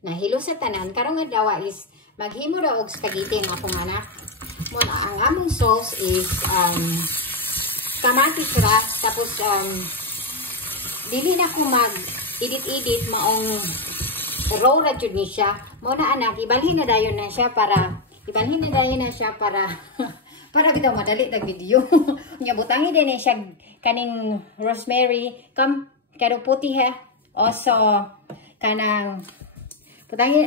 nahilo sa tanan. Karong adlaw is maghimo daw og spaghetti ang akong anak. Muna ang among sauce is kamatis ra, tapos dili na ko mag-edit maong raw ra jud ni siya. Muna anak, ibalhin na dayon na siya para para bitaw madali tag video. Nya butangi din siya kaning rosemary, kado puti ha. Also kanang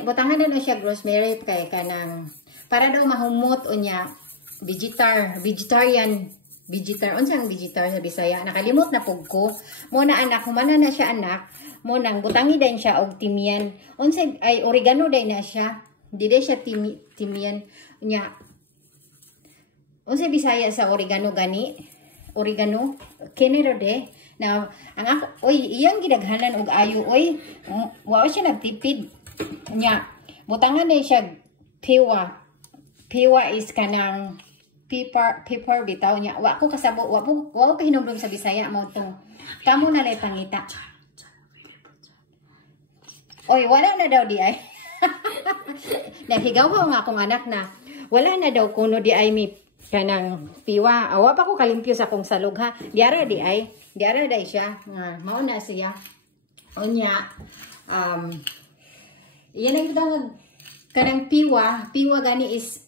butangan na siya rosemary kay kanang para daw mahumot unya vegetarian unsang vegetarian sa Bisaya nakalimot na pug ko. Muna anak humana na siya anak, munang butangi din siya og timian. Unsay ay oregano din na siya. Dili siya timian unya. Unsay Bisaya sa oregano gani? Oregano kinero de. Now, ang ako, oy, iyang gidaghanan og ayo oy. Wa siya nagtipid. Nya, butangan na siya piwa. Piwa is kanang pepper bitaw niya. Wa ko kasabo, wa ko hinumdum sa Bisaya mo tong. Kamo na lay pangita. Oy, wala na daw di ay. Nahigaw ko nga akong anak na wala na daw kuno di ay mi kanang piwa. Awa pa ko kalimpyo sa akong salog ha. Diara di ay. Diara day siya. Mao na siya. Onya. Iyan ang tawag kanang piwa. Piwa gani is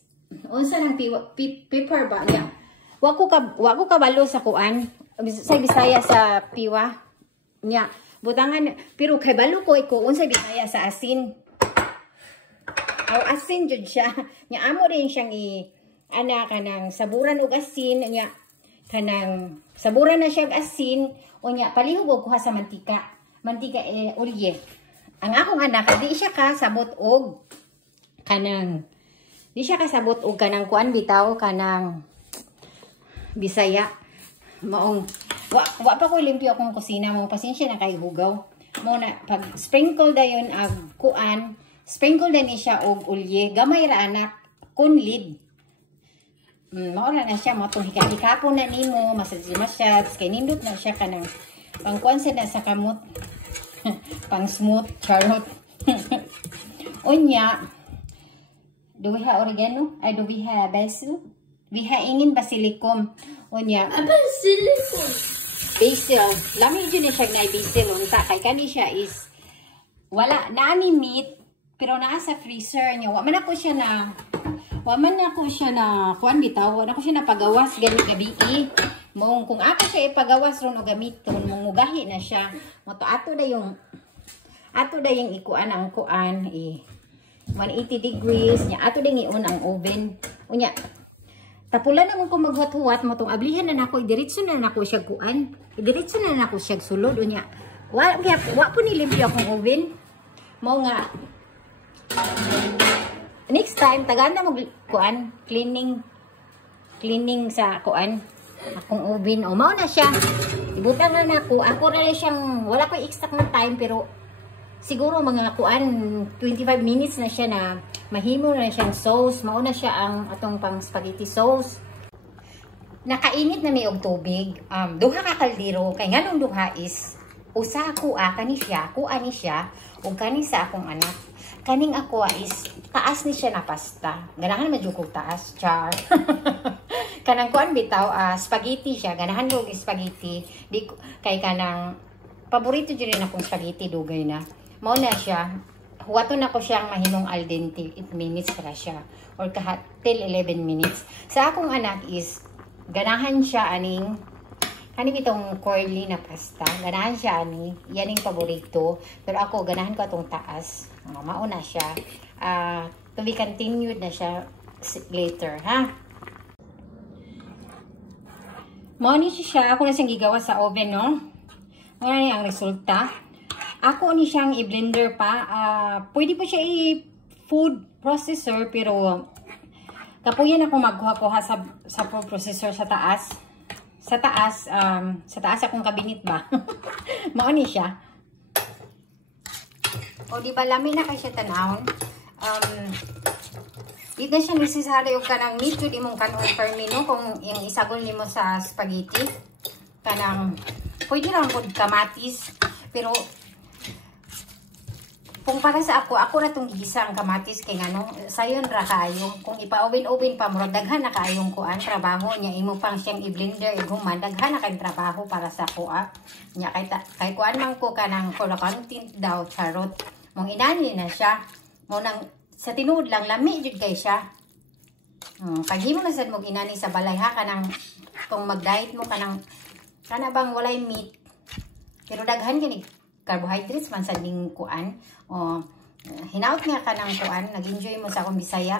unsa nang piwa pepper ba niya. Wa ko kabalo sa kuan. Sa Bisaya sa piwa. Nya. Butangan pero kay balo ko unsa Bisaya sa asin. Aw asin jud siya. Nya amo rin siyang kanang saburan og asin nya kanang saburan na siya og asin unya palihog og kuha sa mantika olye. Ang akong anak di siya kasabot og kanang kuan bitaw kanang Bisaya maong wa pa ko limpyo akong kusina mo pasensya na kay hugaw mo na pag sprinkle dayon ang kuan sprinkle din siya og olye gamay ra anak kun lid. Maura na siya mo itong hikapon na nimo massage kay nindot na siya kanang pangkuan sa nasa kamot pang smooth charot. Unya do we have oregano ay do we have basil we have ingin basilicum unya basil lami jud ni siya na basil unta kay kani siya is wala naami meat pero naa sa freezer niya wa man ako siya na kuan bitaw, wala ko siya napagawas gani gabi. Mong kung ako siya ipagawas ron og gamiton, mungugahi na siya. Moto ato da yung ikuan ang kuan 180 degrees nya ato ding iun ang oven. Unya tapulan na mo ko maghuwat-huwat mo tong ablihan na nako diretso na nako siya kuan. Diretso na nako siya sulod unya. Wa po nilimpyo akong oven. Mao nga next time tagaan na mag kuan cleaning sa kuan akong oven o mao na siya ibutang na nako ako ra siyang wala ko exact na time pero siguro mga kuan 25 minutes na siya na mahimo na siyang sauce mao na siya ang atong pang spaghetti sauce. Nakainit na may og tubig duha ka kaldero kay nganong duha is usa ako kani siya kuan ni siya ug kani sa akong anak. Kaning ako is taas ni siya na pasta. Ganahan medyo kog taas, char. Kanang kuan bitaw spaghetti siya. Ganahan ko og spaghetti. Di kay kanang paborito jud na akong spaghetti dugay na. Mao na siya. Huwaton ako siyang mahimong al dente 8 minutes para siya or kahat till 11 minutes. Sa akong anak is ganahan siya aning bitong curly na pasta. Ganahan siya ani. Yan yung paborito. Pero ako ganahan ko atong taas. Mauna siya. To be continued na siya later, ha? Mao ni siya. Ako na siyang gigawa sa oven, no? Muna ni ang resulta. Ako ni siyang i-blender pa. Pwede po siya i-food processor, pero kapuyan ako magkuha-kuha sa food processor sa taas. Sa taas akong kabinet ba. Mao ni siya. O di ba lami na kay siya tanawon. Di na siya necessary og kanang meat jud imong kanon per menu kung yung isagol nimo sa spaghetti. Kanang pwede lang pud kamatis pero Kung para sa ako na itong gigisang kamatis kay ano, sayon ra kaayo. Kung ipa-oven pa, murag daghan na kaayong kuan, trabaho niya, imo pang siyang i-blender, iguman, daghan na kayong trabaho para sa kuha. Nya, kay kuan man ko ka ng content daw, charot. Mong inani na siya, mo nang, sa tinuod lang, lami jud kay siya. Pag mo na sad mo inani sa balay ha, kanang, kung mag-diet mo, kanang, kana bang walay meat, pero daghan gani carbohydrates man sa ding kuan o hinaut nga ka ng kuan, nag-enjoy mo sa akong Bisaya.